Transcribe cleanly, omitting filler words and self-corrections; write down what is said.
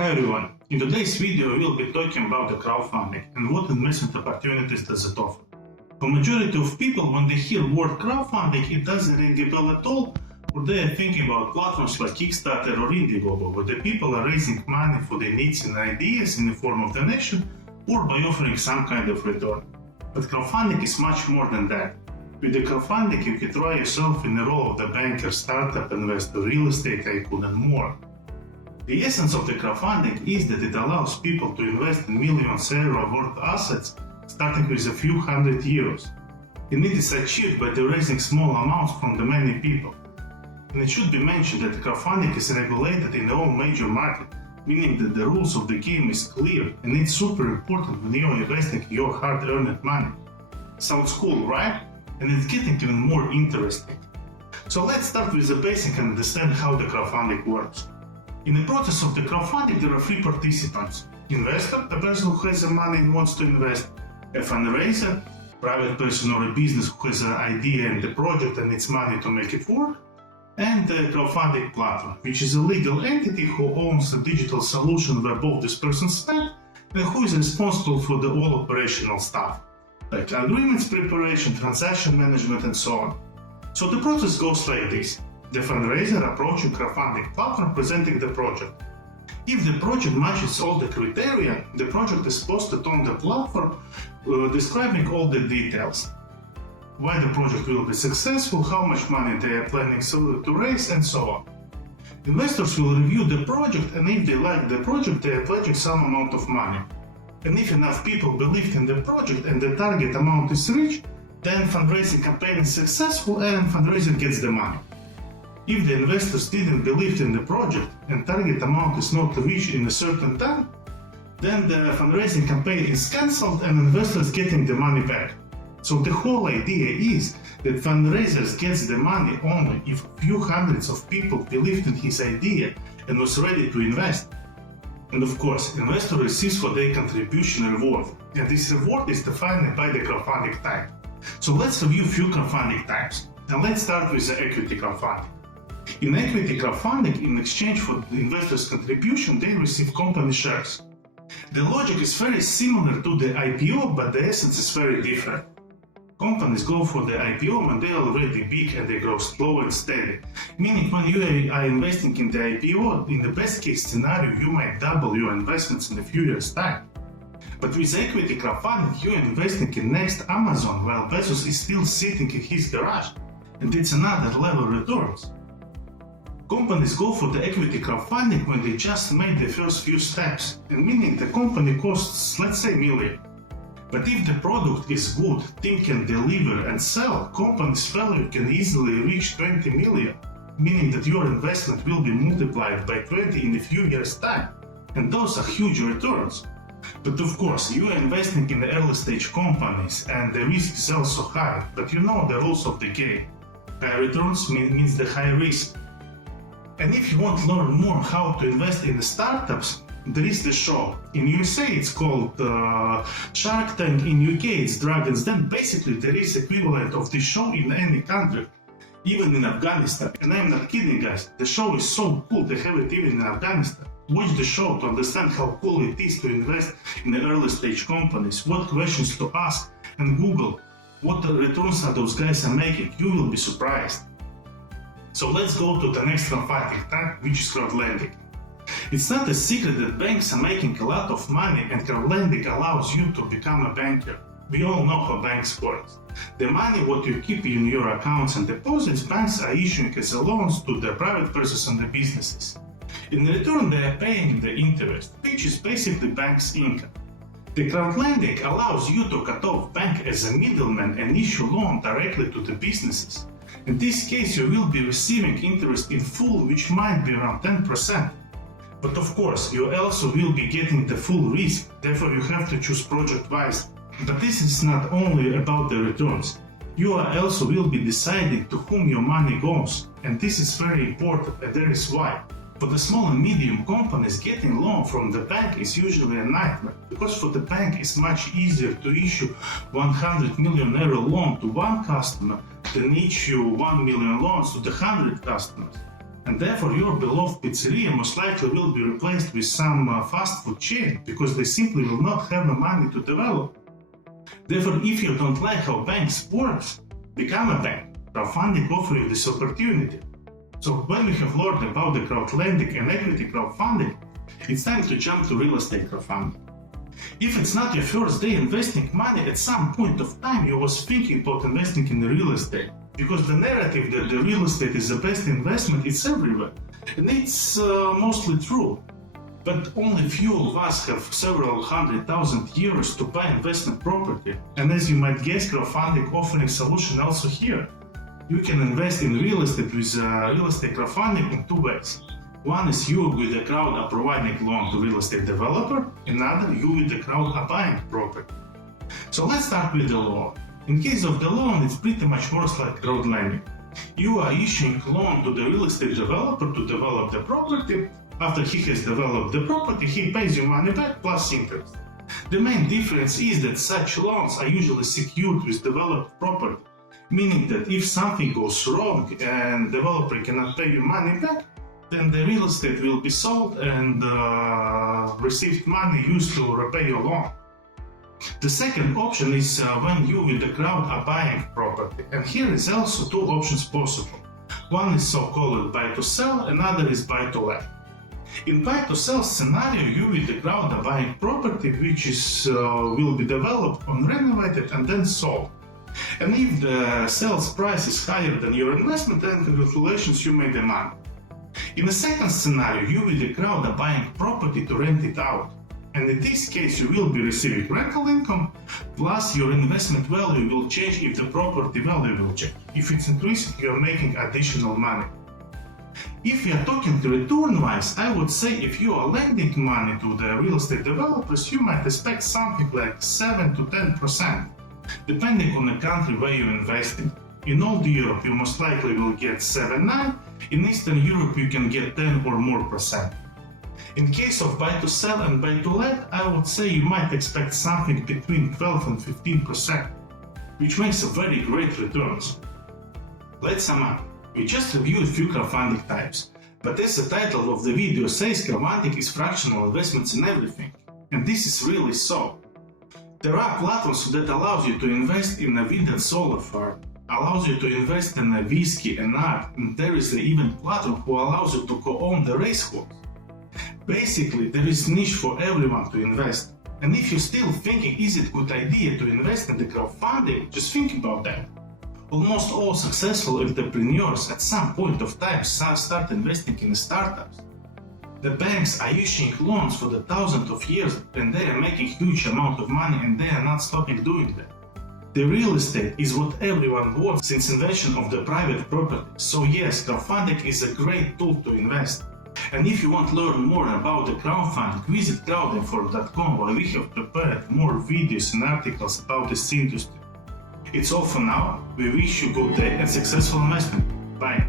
Hi everyone, in today's video we will be talking about the crowdfunding and what investment opportunities does it offer. For majority of people, when they hear word crowdfunding, it doesn't ring a bell at all, or they are thinking about platforms like Kickstarter or Indiegogo, where the people are raising money for their needs and ideas in the form of donation or by offering some kind of return. But crowdfunding is much more than that. With the crowdfunding, you can try yourself in the role of the banker, startup investor, real estate tycoon, and more. The essence of the crowdfunding is that it allows people to invest in millions euro worth assets starting with a few hundred euros. And it is achieved by raising small amounts from the many people. And it should be mentioned that crowdfunding is regulated in all major markets, meaning that the rules of the game is clear, and it's super important when you're investing your hard-earned money. Sounds cool, right? And it's getting even more interesting. So let's start with the basic and understand how the crowdfunding works. In the process of the crowdfunding, there are three participants: investor, a person who has the money and wants to invest; a fundraiser, private person or a business who has an idea and the project and needs money to make it work; and the crowdfunding platform, which is a legal entity who owns a digital solution where both this person stand and who is responsible for the all operational stuff, like agreements preparation, transaction management, and so on. So the process goes like this. The fundraiser approaches crowdfunding platform presenting the project. If the project matches all the criteria, the project is posted on the platform describing all the details. Why the project will be successful, how much money they are planning to raise, and so on. Investors will review the project, and if they like the project, they are pledging some amount of money. And if enough people believe in the project and the target amount is reached, then fundraising campaign is successful and fundraiser gets the money. If the investors didn't believe in the project and target amount is not reached in a certain time, then the fundraising campaign is cancelled and investors getting the money back. So the whole idea is that fundraisers gets the money only if a few hundreds of people believed in his idea and was ready to invest. And of course, investor receives for their contribution a reward, and this reward is defined by the crowdfunding type. So let's review a few crowdfunding types, and let's start with the equity crowdfunding. In equity crowdfunding, in exchange for the investor's contribution, they receive company shares. The logic is very similar to the IPO, but the essence is very different. Companies go for the IPO when they are already big and they grow slow and steady. Meaning when you are investing in the IPO, in the best case scenario, you might double your investments in a few years' time. But with equity crowdfunding, you are investing in next Amazon while Bezos is still sitting in his garage. And it's another level returns. Companies go for the equity crowdfunding when they just made the first few steps, and meaning the company costs, let's say, million. But if the product is good, team can deliver and sell, company's value can easily reach 20 million, meaning that your investment will be multiplied by 20 in a few years' time. And those are huge returns. But of course, you are investing in the early stage companies and the risk is also high, but you know the rules of the game. High returns means the high risk. And if you want to learn more how to invest in the startups, there is the show. In USA it's called Shark Tank, in UK it's Dragon's Den. Basically there is equivalent of this show in any country, even in Afghanistan. And I'm not kidding, guys, the show is so cool, they have it even in Afghanistan. Watch the show to understand how cool it is to invest in the early stage companies, what questions to ask, and Google what the returns that those guys are making. You will be surprised. So let's go to the next crowdfunding type, which is crowdlending. It's not a secret that banks are making a lot of money, and crowdlending allows you to become a banker. We all know how banks work. The money what you keep in your accounts and deposits, banks are issuing as loans to the private persons and the businesses. In return, they are paying the interest, which is basically bank's income. The crowdlending allows you to cut off bank as a middleman and issue loan directly to the businesses. In this case, you will be receiving interest in full, which might be around 10%. But of course, you also will be getting the full risk, therefore you have to choose project wise. But this is not only about the returns. You also will be deciding to whom your money goes, and this is very important, and there is why. For the small and medium companies, getting loan from the bank is usually a nightmare, because for the bank it's much easier to issue 100 million euro loan to one customer than issue 1 million loans to the 100 customers. And therefore your beloved pizzeria most likely will be replaced with some fast food chain because they simply will not have the money to develop. Therefore, if you don't like how banks work, become a bank. Crowdfunding offers you this opportunity. So when we have learned about the crowdlending and equity crowdfunding, it's time to jump to real estate crowdfunding. If it's not your first day investing money, at some point of time you was thinking about investing in the real estate. Because the narrative that the real estate is the best investment is everywhere. And it's mostly true. But only few of us have several 100,000 euros to buy investment property. And as you might guess, crowdfunding offering solution also here. You can invest in real estate with real estate crowdfunding in two ways. One is you with the crowd are providing loan to real estate developer, another you with the crowd are buying property. So let's start with the loan. In case of the loan, it's pretty much works like crowd lending. You are issuing loan to the real estate developer to develop the property. After he has developed the property, he pays you money back plus interest. The main difference is that such loans are usually secured with developed property, meaning that if something goes wrong and developer cannot pay you money back, then the real estate will be sold and received money used to repay your loan. The second option is when you with the crowd are buying property, and here is also two options possible. One is so-called buy to sell, another is buy to let. In buy to sell scenario, you with the crowd are buying property which is will be developed and renovated and then sold. And if the sales price is higher than your investment, then congratulations, you made the money. In the second scenario, you with the crowd are buying property to rent it out. And in this case, you will be receiving rental income, plus your investment value will change if the property value will change. If it's increasing, you are making additional money. If we are talking return-wise, I would say if you are lending money to the real estate developers, you might expect something like 7 to 10%, depending on the country where you're investing. In Old Europe, you most likely will get 7-9. In Eastern Europe, you can get 10 or more percent. In case of buy to sell and buy to let, I would say you might expect something between 12 and 15%, which makes a very great returns. Let's sum up. We just reviewed a few crowdfunding types, but as the title of the video says, crowdfunding is fractional investments in everything. And this is really so. There are platforms that allows you to invest in a wind and solar farm, allows you to invest in a whiskey and art, and there is even platform who allows you to co-own the racecourse. Basically, there is niche for everyone to invest. And if you're still thinking, is it a good idea to invest in the crowdfunding, just think about that. Almost all successful entrepreneurs at some point of time start investing in startups. The banks are issuing loans for the thousands of years and they are making huge amount of money and they are not stopping doing that. The real estate is what everyone wants since invention of the private property. So yes, crowdfunding is a great tool to invest. And if you want to learn more about the crowdfunding, visit crowdinform.com where we have prepared more videos and articles about this industry. It's all for now. We wish you good day and successful investment. Bye.